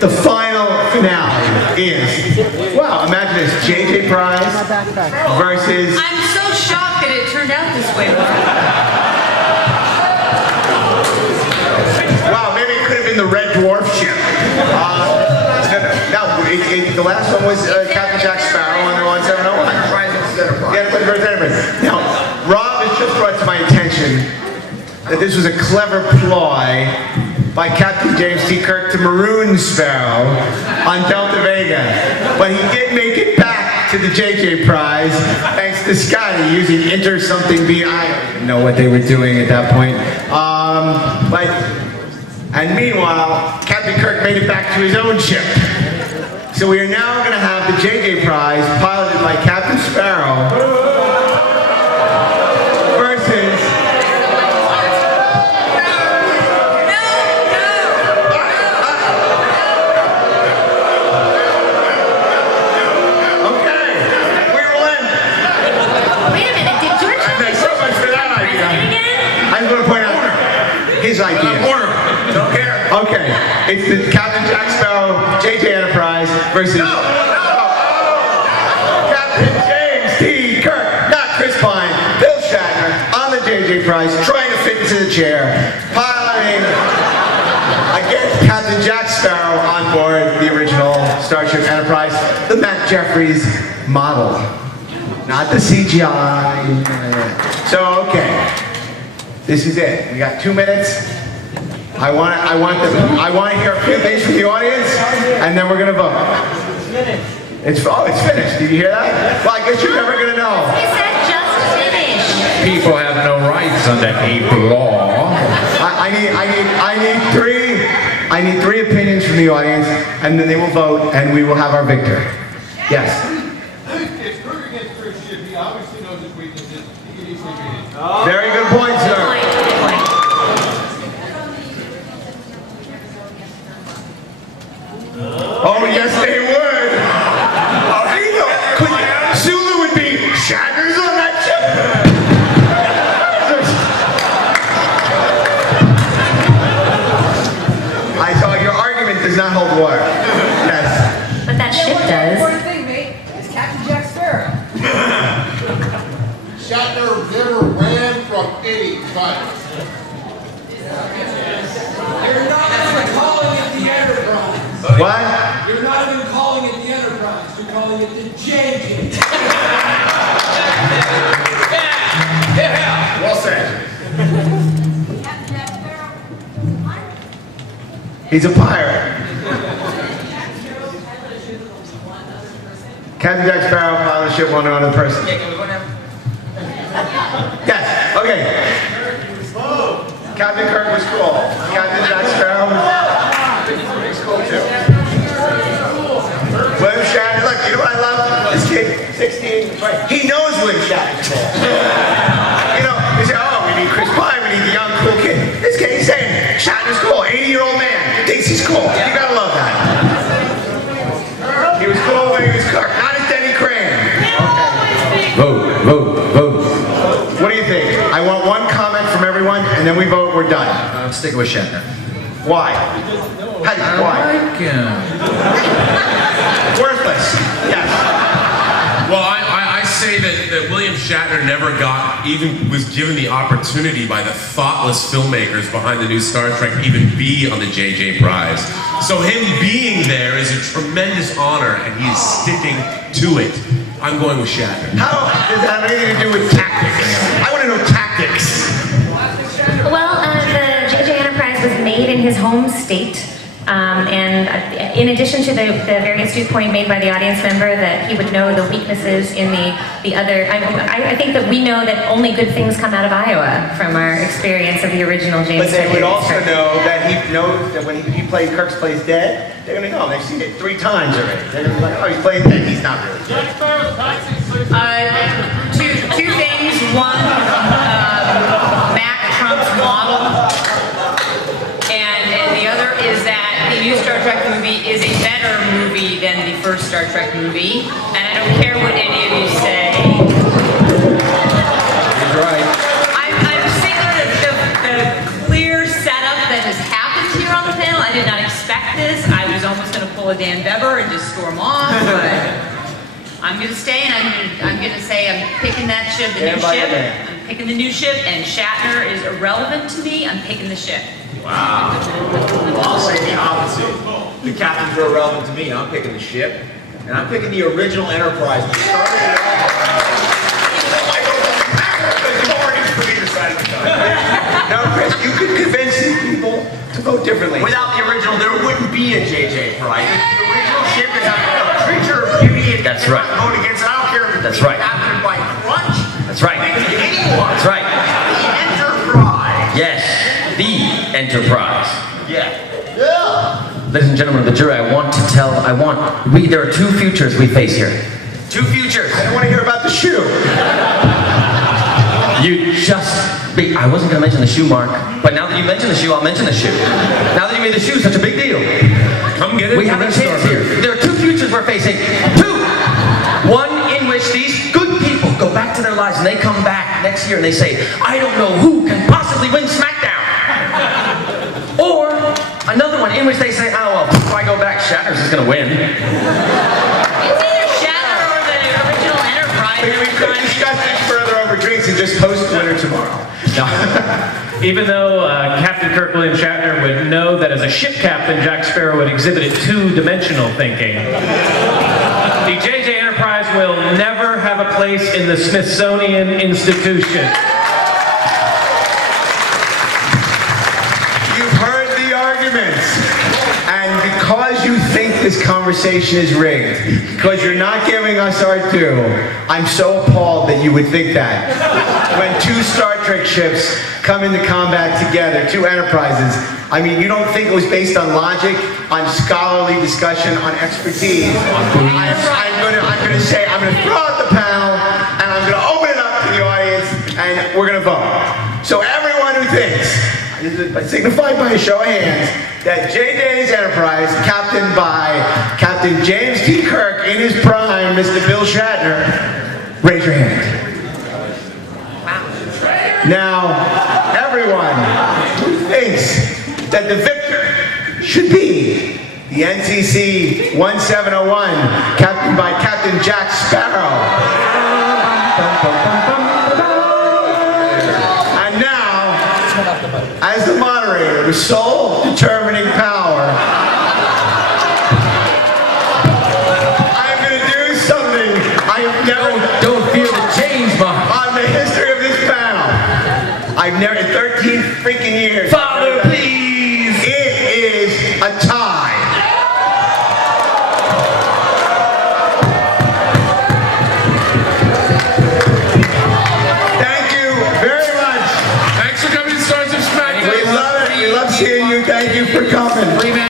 The final finale is, wow, imagine this, JJprise versus... I'm so shocked that it turned out this way. Wow, maybe it could have been the Red Dwarf ship. The last one was Captain Jack Sparrow on the 1701. Yeah, now, Rob has just brought to my attention that this was a clever ploy by Captain James T. Kirk to maroon Sparrow on Delta Vega. But he did make it back to the JJprise thanks to Scotty using Enter Something B. I don't even know what they were doing at that point. And meanwhile, Captain Kirk made it back to his own ship. So we are now going to have the JJprise piloted by Captain Sparrow versus... Okay, we will end. Wait a minute, did George Thanks so much for that idea. again? I'm going to point out his idea. Don't care. Okay, it's the Captain Jack Sparrow JJprise versus Captain James T. Kirk, not Chris Pine, Bill Shatner on the JJprise, trying to fit into the chair, piloting against Captain Jack Sparrow on board the original Starship Enterprise, the Matt Jeffries model, not the CGI. So okay, this is it. We got 2 minutes. I want to hear a few things from the audience, and then we're going to vote. It's finished. Did you hear that? Well, I guess you're never going to know. He said just finished. People have no rights under April law. I need three opinions from the audience, and then they will vote, and we will have our victor. Yes. It's Kirk against Chris ship. He obviously knows his weaknesses. He can easily beat it. Very good point, sir. Oh, yes, they would. Oh, you know, Sulu would be Shatner's on that ship. I thought your argument does not hold water. Yes. But that ship does. One thing, mate, is Captain Jack Sparrow. Shatner never ran from any fight. You're not even calling it the Enterprise. What? You're not even calling it the Enterprise. You're calling it the JJ. Yeah. Well said. He's a pirate. Captain Jack Sparrow, pilot ship, one other person. Yes, okay. Captain Kirk was cool. Captain Jack Sparrow was cool too. William Shatner, look, you know what I love? This kid, 16, 20, he knows William Shatner's cool. You know, they say, oh, we need Chris Pine, we need the young cool kid. This kid, he's saying, Shatner's cool, 80-year-old man, thinks he's cool. You gotta love that. He was cool when he was Kirk, not as Denny Crane. Okay. Vote. What do you think? I want one comment from everyone, and then we vote, we're done. I'm sticking with Shatner. Why? Why? Worthless. Yes. Well, I say that William Shatner never was given the opportunity by the thoughtless filmmakers behind the new Star Trek to even be on the JJprise. So him being there is a tremendous honor, and he's sticking to it. I'm going with Shatner. How does that have anything to do with tactics? I want to know tactics. Well, the JJ Enterprise was made in his home state. And in addition to the very astute point made by the audience member that he would know the weaknesses in the other, I think that we know that only good things come out of Iowa from our experience of the original James. But they would also know that he knows that when he played Kirk's plays dead, they're going to know. They've seen it 3 times already. They're going to be like, oh, he's playing dead. He's not really dead. Two things. One, Mac Trump's model. And the other is that the new Star Trek movie is a better movie than the first Star Trek movie. And I don't care what any of you say. He's right. I'm sick of the clear setup that has happened here on the panel. I did not expect this. I was almost going to pull a Dan Bever and just storm off, but I'm going to stay, and I'm going to say I'm picking that ship, the new ship. I'm picking the new ship, and Shatner is irrelevant to me. I'm picking the ship. Wow. Well, I'll say the opposite. The captains are irrelevant to me. I'm picking the ship, and I'm picking the original Enterprise. We started it No, Chris, you could convince these people to vote differently. Without the original, there wouldn't be a JJprise. The original ship is a creature of beauty. That's right. Vote against it. I don't care if it's captured by Crunch. That's right. Anyone. That's right. The Enterprise. Yes, the Enterprise. Yeah. Ladies and gentlemen of the jury, there are two futures we face here. Two futures. I don't want to hear about the shoe. I wasn't going to mention the shoe, Mark, but now that you mention the shoe, I'll mention the shoe. Now that you made the shoe such a big deal. Come get it. We have a chance here. There are two futures we're facing. Two! One in which these good people go back to their lives and they come back next year and they say, I don't know who can possibly win SmackDown. Or another one in which they say, oh, well, if I go back, Shatner's is going to win. It's either Shatner or the original Enterprise. We could discuss this further over drinks and just post the winner tomorrow. No. Even though Captain Kirk William Shatner would know that as a ship captain, Jack Sparrow would exhibit two-dimensional thinking, the JJ Enterprise will never have a place in the Smithsonian Institution. You've heard the arguments. And because you think this conversation is rigged, because you're not giving us our due, I'm so appalled that you would think that. When two Star Trek ships come into combat together, two Enterprises, I mean, you don't think it was based on logic, on scholarly discussion, on expertise. I'm going to say, I'm going to throw out the panel, and I'm going to open it up to the audience, and we're going to vote. So everyone who thinks, signified by a show of hands, that JJ's Enterprise, captained by Captain James T. Kirk in his prime, Mr. Bill Shatner, raise your hand. Now, everyone who thinks that the victor should be the NCC-1701, captained by Captain Jack Sparrow. And now, as the moderator with sole determining power, I'm going to do something I have never... Don't fear the change, Mark. On the history of this panel, I've never, in 13 freaking years... Father, please! It is a tie. Thank you very much. Thanks for coming to Starship Smackdown. We love it. We love seeing you. Thank you for coming.